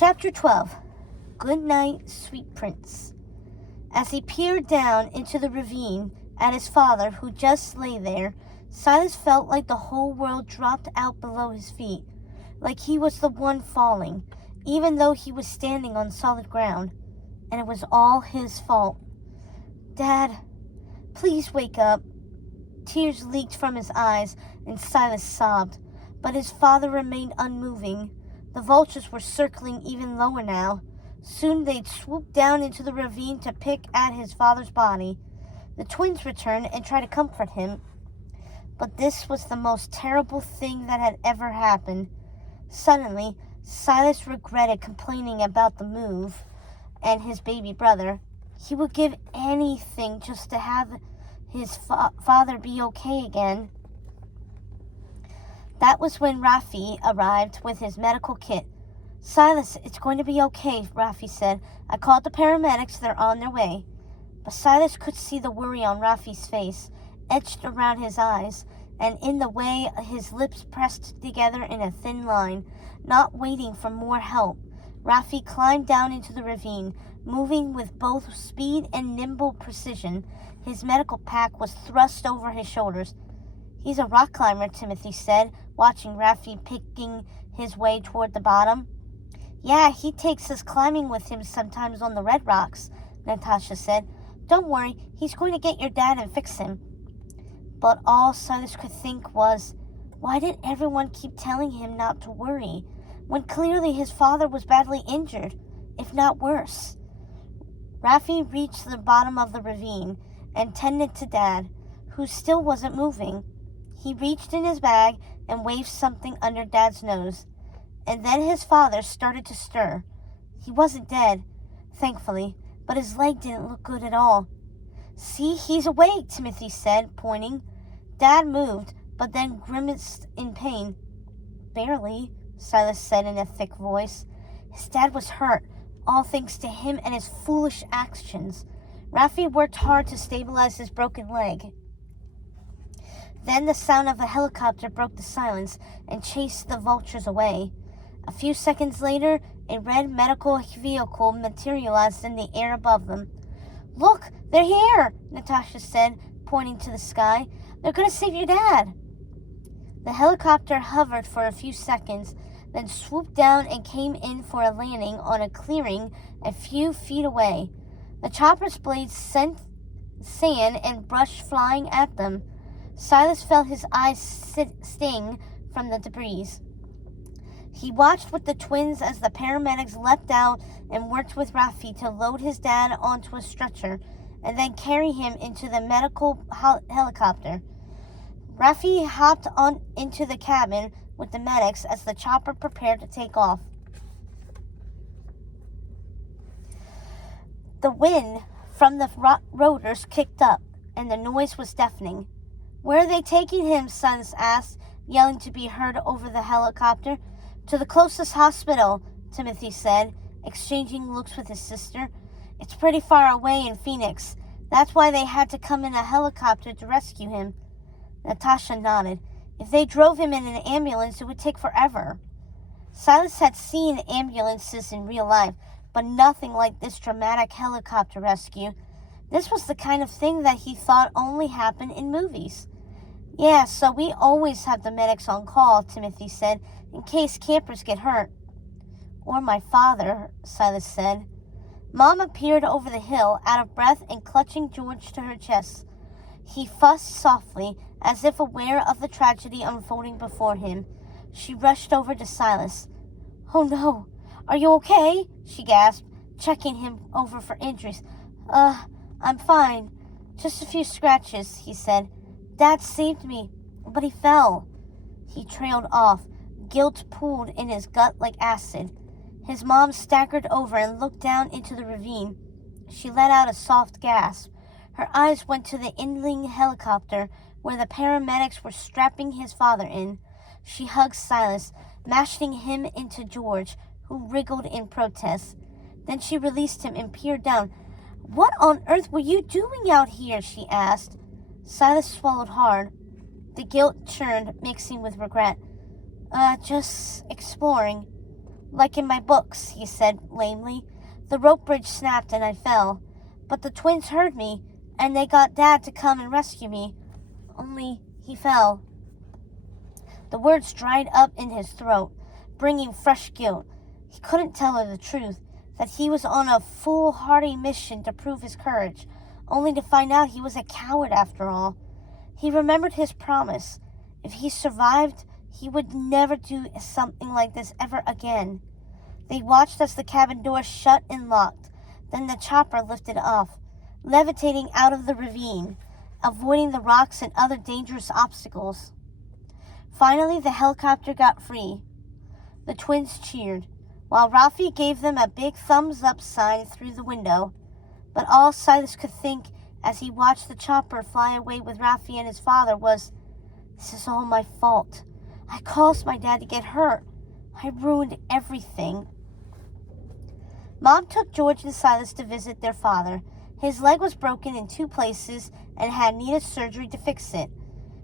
Chapter 12. Good Night, Sweet Prince. As he peered down into the ravine at his father, who just lay there, Silas felt like the whole world dropped out below his feet, like he was the one falling, even though he was standing on solid ground, and it was all his fault. "Dad, please wake up." Tears leaked from his eyes, and Silas sobbed, but his father remained unmoving. The vultures were circling even lower now. Soon they'd swoop down into the ravine to pick at his father's body. The twins returned and tried to comfort him, but this was the most terrible thing that had ever happened. Suddenly, Silas regretted complaining about the move and his baby brother. He would give anything just to have his father be okay again. That was when Rafi arrived with his medical kit. "Silas, it's going to be okay," Rafi said. "I called the paramedics. They're on their way." But Silas could see the worry on Rafi's face, etched around his eyes, and in the way his lips pressed together in a thin line, not waiting for more help. Rafi climbed down into the ravine, moving with both speed and nimble precision. His medical pack was thrust over his shoulders. "He's a rock climber," Timothy said, watching Rafi picking his way toward the bottom. "Yeah, he takes his climbing with him sometimes on the red rocks," Natasha said. "Don't worry, he's going to get your dad and fix him." But all Silas could think was, why did everyone keep telling him not to worry, when clearly his father was badly injured, if not worse? Rafi reached the bottom of the ravine and tended to Dad, who still wasn't moving. He reached in his bag and waved something under Dad's nose, and then his father started to stir. He wasn't dead, thankfully, but his leg didn't look good at all. "See, he's awake," Timothy said, pointing. Dad moved, but then grimaced in pain. "Barely," Silas said in a thick voice. His dad was hurt, all thanks to him and his foolish actions. Rafi worked hard to stabilize his broken leg. Then the sound of a helicopter broke the silence and chased the vultures away. A few seconds later, a red medical vehicle materialized in the air above them. "Look, they're here," Natasha said, pointing to the sky. "They're going to save your dad." The helicopter hovered for a few seconds, then swooped down and came in for a landing on a clearing a few feet away. The chopper's blades sent sand and brush flying at them. Silas felt his eyes sting from the debris. He watched with the twins as the paramedics leapt out and worked with Rafi to load his dad onto a stretcher and then carry him into the medical helicopter. Rafi hopped on into the cabin with the medics as the chopper prepared to take off. The wind from the rotors kicked up, and the noise was deafening. "Where are they taking him?" Silas asked, yelling to be heard over the helicopter. "To the closest hospital," Timothy said, exchanging looks with his sister. "It's pretty far away in Phoenix. That's why they had to come in a helicopter to rescue him." Natasha nodded. "If they drove him in an ambulance, it would take forever." Silas had seen ambulances in real life, but nothing like this dramatic helicopter rescue. This was the kind of thing that he thought only happened in movies. "Yeah, so we always have the medics on call," Timothy said, "in case campers get hurt." "Or my father," Silas said. Mom appeared over the hill, out of breath and clutching George to her chest. He fussed softly, as if aware of the tragedy unfolding before him. She rushed over to Silas. "Oh no, are you okay?" she gasped, checking him over for injuries. I'm fine. Just a few scratches," he said. "Dad saved me, but he fell." He trailed off. Guilt pooled in his gut like acid. His mom staggered over and looked down into the ravine. She let out a soft gasp. Her eyes went to the Inling helicopter, where the paramedics were strapping his father in. She hugged Silas, mashing him into George, who wriggled in protest. Then she released him and peered down. "What on earth were you doing out here?" she asked. Silas swallowed hard. The guilt churned, mixing with regret. Just exploring." Like in my books, he said lamely. The rope bridge snapped and I fell. But the twins heard me, and they got Dad to come and rescue me. Only he fell. The words dried up in his throat, bringing fresh guilt. He couldn't tell her the truth, that he was on a foolhardy mission to prove his courage, only to find out he was a coward after all. He remembered his promise. If he survived, he would never do something like this ever again. They watched as the cabin door shut and locked. Then the chopper lifted off, levitating out of the ravine, avoiding the rocks and other dangerous obstacles. Finally, the helicopter got free. The twins cheered, while Rafi gave them a big thumbs-up sign through the window. But all Silas could think as he watched the chopper fly away with Rafi and his father was, "This is all my fault. I caused my dad to get hurt. I ruined everything." Mom took George and Silas to visit their father. His leg was broken in 2 places and had needed surgery to fix it.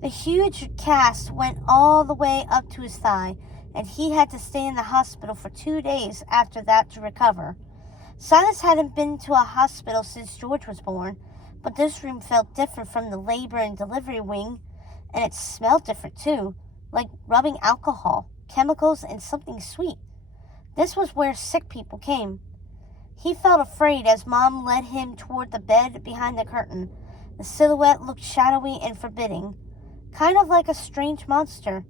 The huge cast went all the way up to his thigh, and he had to stay in the hospital for 2 days after that to recover. Silas hadn't been to a hospital since George was born, but this room felt different from the labor and delivery wing, and it smelled different too, like rubbing alcohol, chemicals, and something sweet. This was where sick people came. He felt afraid as Mom led him toward the bed behind the curtain. The silhouette looked shadowy and forbidding, kind of like a strange monster.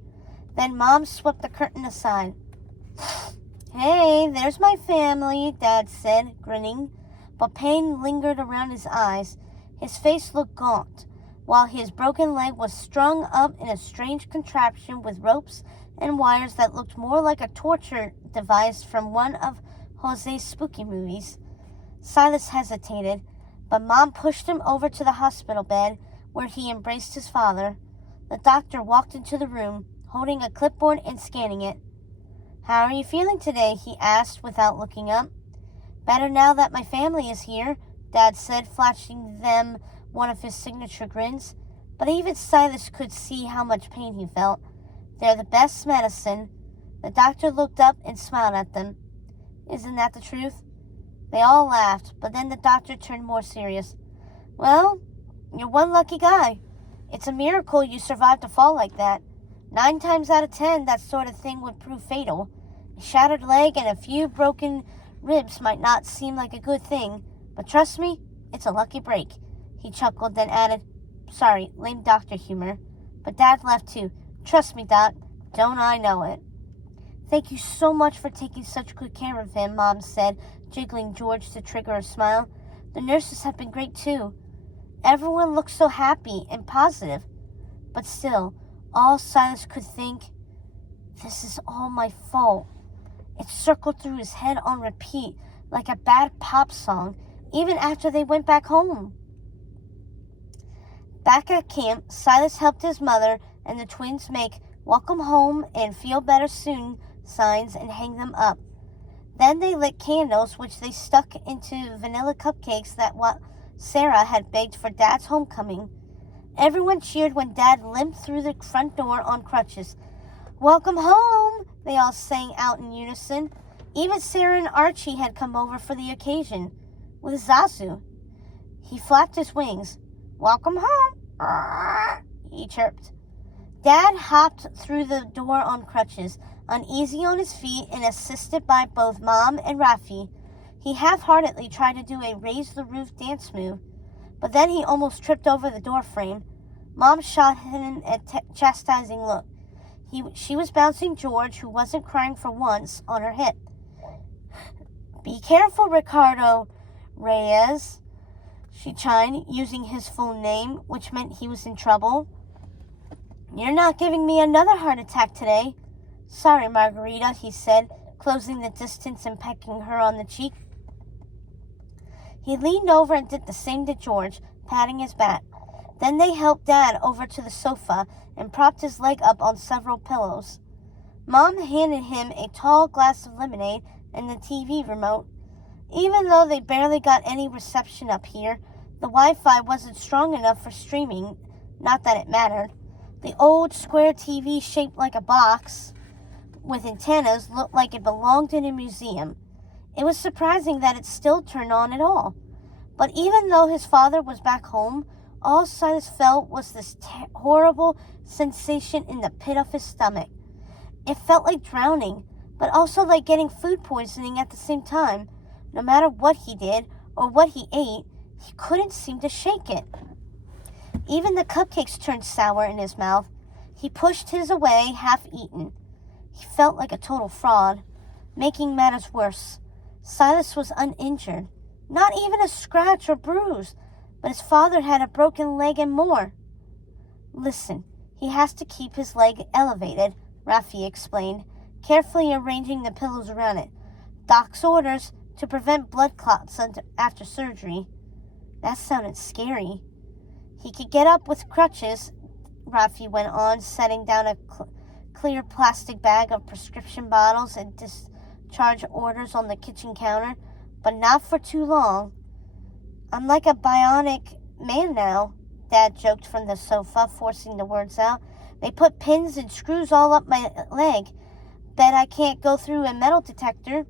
Then Mom swept the curtain aside. "Hey, there's my family," Dad said, grinning, but pain lingered around his eyes. His face looked gaunt, while his broken leg was strung up in a strange contraption with ropes and wires that looked more like a torture device from one of Jose's spooky movies. Silas hesitated, but Mom pushed him over to the hospital bed, where he embraced his father. The doctor walked into the room, holding a clipboard and scanning it. "How are you feeling today?" he asked without looking up. "Better now that my family is here," Dad said, flashing them one of his signature grins. But even Silas could see how much pain he felt. "They're the best medicine." The doctor looked up and smiled at them. "Isn't that the truth?" They all laughed, but then the doctor turned more serious. "Well, you're one lucky guy. It's a miracle you survived a fall like that. 9 times out of 10, that sort of thing would prove fatal. A shattered leg and a few broken ribs might not seem like a good thing, but trust me, it's a lucky break." He chuckled, then added, "Sorry, lame doctor humor." But Dad laughed too. "Trust me, Doc, don't I know it." "Thank you so much for taking such good care of him," Mom said, jiggling George to trigger a smile. "The nurses have been great too. Everyone looks so happy and positive." But still, all Silas could think, "This is all my fault." It circled through his head on repeat, like a bad pop song, even after they went back home. Back at camp, Silas helped his mother and the twins make "Welcome home" and "Feel better soon" signs and hang them up. Then they lit candles, which they stuck into vanilla cupcakes that Sarah had baked for Dad's homecoming. Everyone cheered when Dad limped through the front door on crutches. "Welcome home," they all sang out in unison. Even Sarah and Archie had come over for the occasion, with Zazu. He flapped his wings. "Welcome home," he chirped. Dad hopped through the door on crutches, uneasy on his feet and assisted by both Mom and Rafi. He half-heartedly tried to do a raise-the-roof dance move, but then he almost tripped over the door frame. Mom shot him a chastising look. She was bouncing George, who wasn't crying for once, on her hip. "Be careful, Ricardo Reyes," she chimed, using his full name, which meant he was in trouble. "You're not giving me another heart attack today." "Sorry, Margarita," he said, closing the distance and pecking her on the cheek. He leaned over and did the same to George, patting his back. Then they helped Dad over to the sofa and propped his leg up on several pillows. Mom handed him a tall glass of lemonade and the TV remote. Even though they barely got any reception up here, the Wi-Fi wasn't strong enough for streaming, not that it mattered. The old square TV shaped like a box with antennas looked like it belonged in a museum. It was surprising that it still turned on at all. But even though his father was back home, all Silas felt was this horrible sensation in the pit of his stomach. It felt like drowning, but also like getting food poisoning at the same time. No matter what he did or what he ate, he couldn't seem to shake it. Even the cupcakes turned sour in his mouth. He pushed his away, half-eaten. He felt like a total fraud. Making matters worse, Silas was uninjured. Not even a scratch or bruise, but his father had a broken leg and more. Listen, he has to keep his leg elevated, Rafi explained, carefully arranging the pillows around it. Doc's orders to prevent blood clots after surgery. That sounded scary. He could get up with crutches, Rafi went on, setting down a clear plastic bag of prescription bottles and discharge orders on the kitchen counter, but not for too long. I'm like a bionic man now, Dad joked from the sofa, forcing the words out. They put pins and screws all up my leg. Bet I can't go through a metal detector.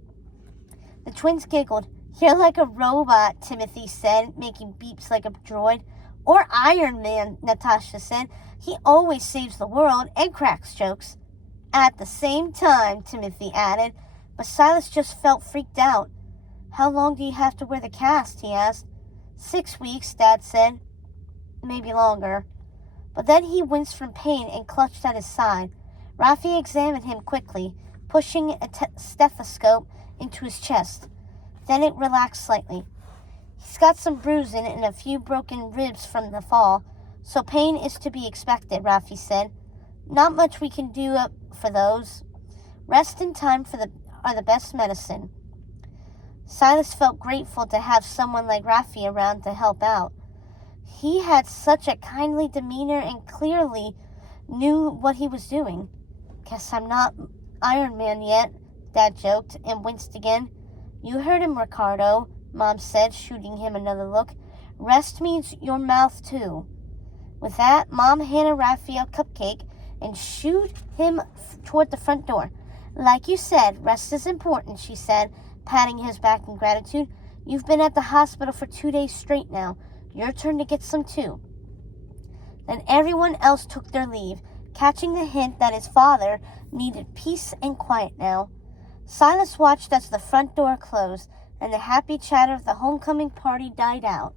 The twins giggled. You're like a robot, Timothy said, making beeps like a droid. Or Iron Man, Natasha said. He always saves the world and cracks jokes. At the same time, Timothy added, but Silas just felt freaked out. How long do you have to wear the cast? He asked. 6 weeks, Dad said. Maybe longer. But then he winced from pain and clutched at his side. Rafi examined him quickly, pushing a stethoscope into his chest. Then it relaxed slightly. He's got some bruising and a few broken ribs from the fall, so pain is to be expected, Rafi said. Not much we can do for those. Rest and time are the best medicine. Silas felt grateful to have someone like Rafi around to help out. He had such a kindly demeanor and clearly knew what he was doing. Guess I'm not Iron Man yet, Dad joked and winced again. You heard him, Ricardo, Mom said, shooting him another look. Rest means your mouth too. With that, Mom handed Rafi a cupcake and shooed him toward the front door. Like you said, rest is important, she said, patting his back in gratitude. You've been at the hospital for 2 days straight now. Your turn to get some too. Then everyone else took their leave, catching the hint that his father needed peace and quiet now. Silas watched as the front door closed and the happy chatter of the homecoming party died out.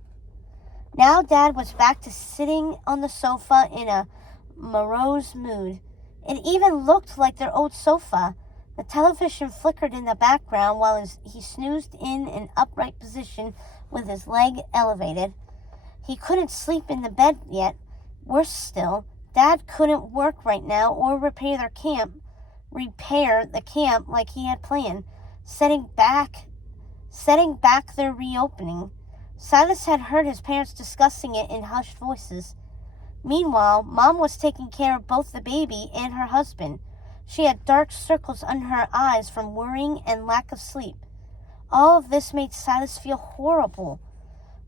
Now Dad was back to sitting on the sofa in a morose mood. It even looked like their old sofa. The television flickered in the background while he snoozed in an upright position with his leg elevated. He couldn't sleep in the bed yet. Worse still, Dad couldn't work right now or repair the camp like he had planned, setting back their reopening. Silas had heard his parents discussing it in hushed voices. Meanwhile, Mom was taking care of both the baby and her husband. She had dark circles under her eyes from worrying and lack of sleep. All of this made Silas feel horrible.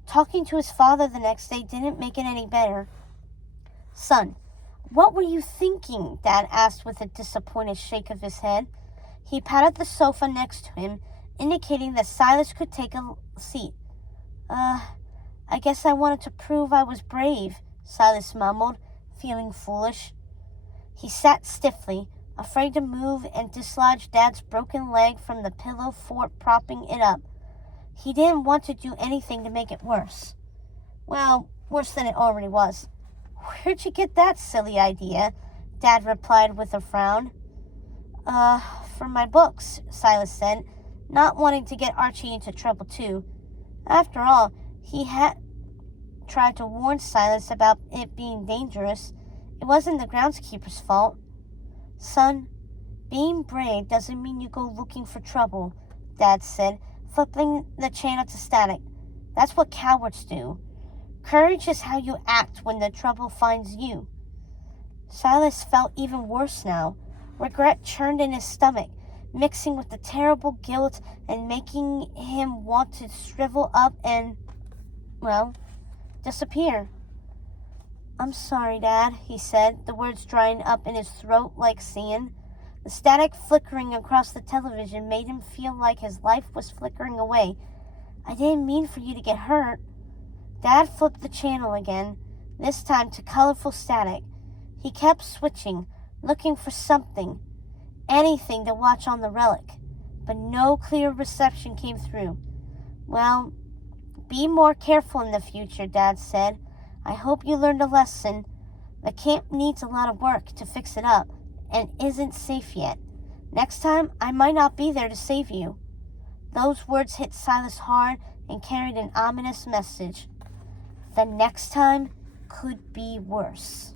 Talking to his father the next day didn't make it any better. Son, what were you thinking? Dad asked with a disappointed shake of his head. He patted the sofa next to him, indicating that Silas could take a seat. I guess I wanted to prove I was brave, Silas mumbled, feeling foolish. He sat stiffly, afraid to move, and dislodged Dad's broken leg from the pillow fort propping it up. He didn't want to do anything to make it worse. Well, worse than it already was. Where'd you get that silly idea? Dad replied with a frown. From my books, Silas said, not wanting to get Archie into trouble too. After all, he had tried to warn Silas about it being dangerous. It wasn't the groundskeeper's fault. Son, being brave doesn't mean you go looking for trouble, Dad said, flipping the channel to static. That's what cowards do. Courage is how you act when the trouble finds you. Silas felt even worse now. Regret churned in his stomach, mixing with the terrible guilt and making him want to shrivel up and, disappear. I'm sorry, Dad, he said, the words drying up in his throat like sand. The static flickering across the television made him feel like his life was flickering away. I didn't mean for you to get hurt. Dad flipped the channel again, this time to colorful static. He kept switching, looking for something, anything to watch on the relic, but no clear reception came through. Well, be more careful in the future, Dad said. I hope you learned a lesson. The camp needs a lot of work to fix it up and isn't safe yet. Next time, I might not be there to save you. Those words hit Silas hard and carried an ominous message. The next time could be worse.